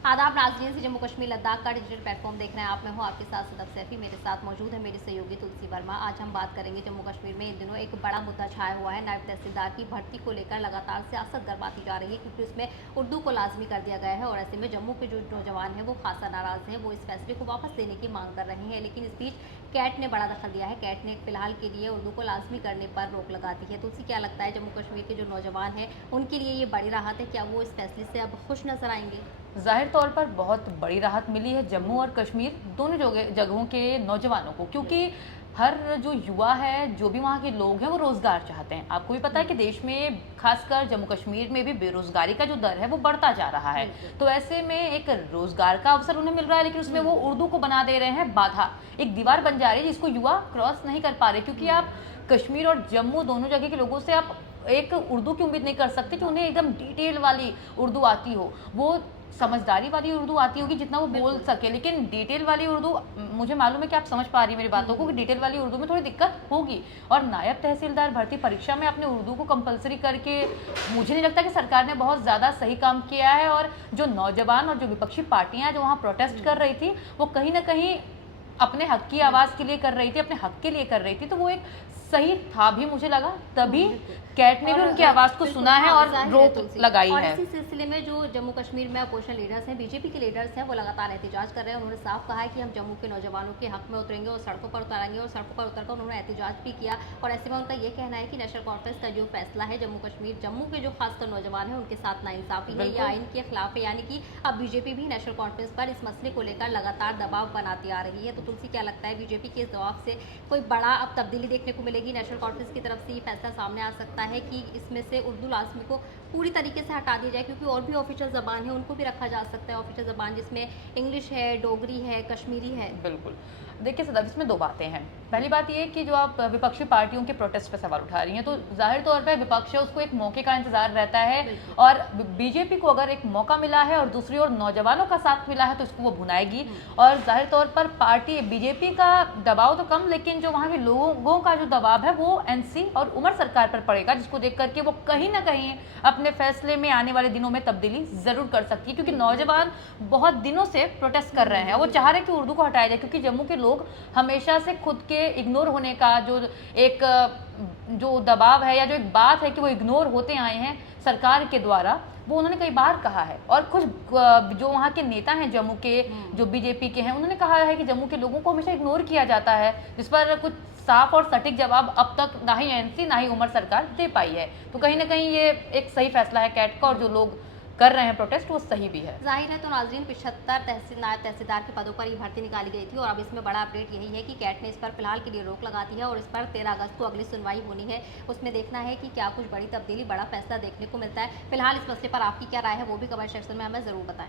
आदाब नाज़रीन, से जम्मू कश्मीर लद्दाख का डिजिटल प्लेटफॉर्म देख रहे हैं आप। मैं हूं आपके साथ सदफ सैफी। मेरे साथ मौजूद है मेरी सहयोगी तुलसी वर्मा। आज हम बात करेंगे जम्मू कश्मीर में इन दिनों एक बड़ा मुद्दा छाया हुआ है। नायब तहसीलदार की भर्ती को लेकर लगातार सियासत गरमाती जा रही है, क्योंकि उसमें उर्दू को लाजमी कर दिया गया है। और ऐसे में जम्मू के जो नौजवान हैं वो खासा नाराज़ हैं। वो इस फैसले को वापस लेने की मांग कर रहे हैं, लेकिन इस बीच कैट ने बड़ा दखल दिया है। कैट ने फिलहाल के लिए उर्दू को लाजमी करने पर रोक लगा दी है। तुलसी, क्या लगता है जम्मू कश्मीर के जो नौजवान हैं उनके लिए ये बड़ी राहत है? क्या वो इस फैसले से अब खुश नजर आएंगे? ज़ाहिर तौर पर बहुत बड़ी राहत मिली है जम्मू और कश्मीर दोनों जगहों के नौजवानों को, क्योंकि हर जो युवा है, जो भी वहाँ के लोग हैं, वो रोज़गार चाहते हैं। आपको भी पता है कि देश में खासकर जम्मू कश्मीर में भी बेरोज़गारी का जो दर है वो बढ़ता जा रहा है। तो ऐसे में एक रोज़गार का अवसर उन्हें मिल रहा है, लेकिन उसमें वो उर्दू को बना दे रहे हैं बाधा, एक दीवार बन जा रही है जिसको युवा क्रॉस नहीं कर पा रहे। क्योंकि आप कश्मीर और जम्मू दोनों जगह के लोगों से आप एक उर्दू की उम्मीद नहीं कर सकते कि उन्हें एकदम डिटेल वाली उर्दू आती हो, वो समझदारी वाली उर्दू आती होगी जितना वो बोल सके। लेकिन डिटेल वाली उर्दू, मुझे मालूम है कि आप समझ पा रही हैं मेरी बातों को, कि डिटेल वाली उर्दू में थोड़ी दिक्कत होगी। और नायब तहसीलदार भर्ती परीक्षा में आपने उर्दू को कंपलसरी करके, मुझे नहीं लगता कि सरकार ने बहुत ज़्यादा सही काम किया है। और जो नौजवान और जो विपक्षी पार्टियां जो वहाँ प्रोटेस्ट कर रही थी, वो कहीं ना कहीं अपने हक की आवाज़ के लिए कर रही थी, अपने हक के लिए कर रही थी। तो वो एक सही था भी, मुझे लगा। तभी कैट ने भी उनकी आवाज़ को सुना है और रोक लगाई और है। इसी सिलसिले में जो जम्मू कश्मीर में अपोजिशन लीडर्स हैं, बीजेपी के लीडर्स हैं, वो लगातार एहतिजाज कर रहे हैं। उन्होंने साफ कहा है कि हम जम्मू के नौजवानों के हक में उतरेंगे और सड़कों पर उतारेंगे। और सड़कों पर उतरकर उन्होंने एहतिजाज भी किया। और ऐसे में उनका ये कहना है कि नेशनल कॉन्फ्रेंस का जो फैसला है जम्मू के जो खासकर नौजवान हैं उनके साथ नाइंसाफी है, या आइन के खिलाफ है। यानी कि अब बीजेपी भी नेशनल कॉन्फ्रेंस पर इस मसले को लेकर लगातार दबाव बनाती आ रही है। तो तुलसी, क्या लगता है बीजेपी के इस दबाव से कोई बड़ा अब तब्दीली देखने को मिलेगी? नेशनल कॉन्फ्रेंस की तरफ से ये फैसला सामने आ सकता है कि इसमें से उर्दू लाजमी को पूरी तरीके से हटा दिया जाए, क्योंकि और भी ऑफिशियल ज़बान है उनको भी रखा जा सकता है। ऑफिशियल ज़बान जिसमें इंग्लिश है, डोगरी है, कश्मीरी है। बिल्कुल। देखिए सदाब, इसमें दो बातें हैं। पहली बात ये कि जो आप विपक्षी पार्टियों के प्रोटेस्ट पे सवाल उठा रही हैं, तो जाहिर तौर पे विपक्ष है उसको एक मौके का इंतजार रहता है। और बीजेपी को अगर एक मौका मिला है और दूसरी ओर नौजवानों का साथ मिला है, तो इसको वो भुनाएगी। और जाहिर तौर पर पार्टी बीजेपी का दबाव तो कम, लेकिन जो वहाँ के लोगों का जो दबाव है वो एनसी और उमर सरकार पर पड़ेगा, जिसको देख करके वो कहीं ना कहीं अपने फैसले में आने वाले दिनों में तब्दीली जरूर कर सकती है। क्योंकि नौजवान बहुत दिनों से प्रोटेस्ट कर रहे हैं, वो चाह रहे हैं कि उर्दू को हटाया जाए। क्योंकि जम्मू के लोग हमेशा से खुद के इग्नोर होने का जो दबाव है, या जो एक बात है कि वो इग्नोर होते आए हैं सरकार के द्वारा, वो उन्होंने कई बार कहा है। और कुछ जो वहाँ के नेता हैं जम्मू के, जो बीजेपी के हैं, उन्होंने कहा है कि जम्मू के लोगों को हमेशा इग्नोर किया जाता है, जिस पर कुछ साफ और सटीक जवाब अब तक ना ही एनसी ना ही उमर सरकार दे पाई है। तो कहीं ना कहीं ये एक सही फैसला है कैट का, और जो लोग कर रहे हैं प्रोटेस्ट वो सही भी है। जाहिर है। तो नाजरीन, 75 नायब तहसीलदार के पदों पर ये भर्ती निकाली गई थी, और अब इसमें बड़ा अपडेट यही है कि कैट ने इस पर फिलहाल के लिए रोक लगा दी है। और इस पर 13 अगस्त को अगली सुनवाई होनी है। उसमें देखना है कि क्या कुछ बड़ी तब्दीली, बड़ा फैसला देखने को मिलता है। फिलहाल इस मसले पर आपकी क्या राय है, वो भी कमेंट सेक्शन में हमें ज़रूर बताएं।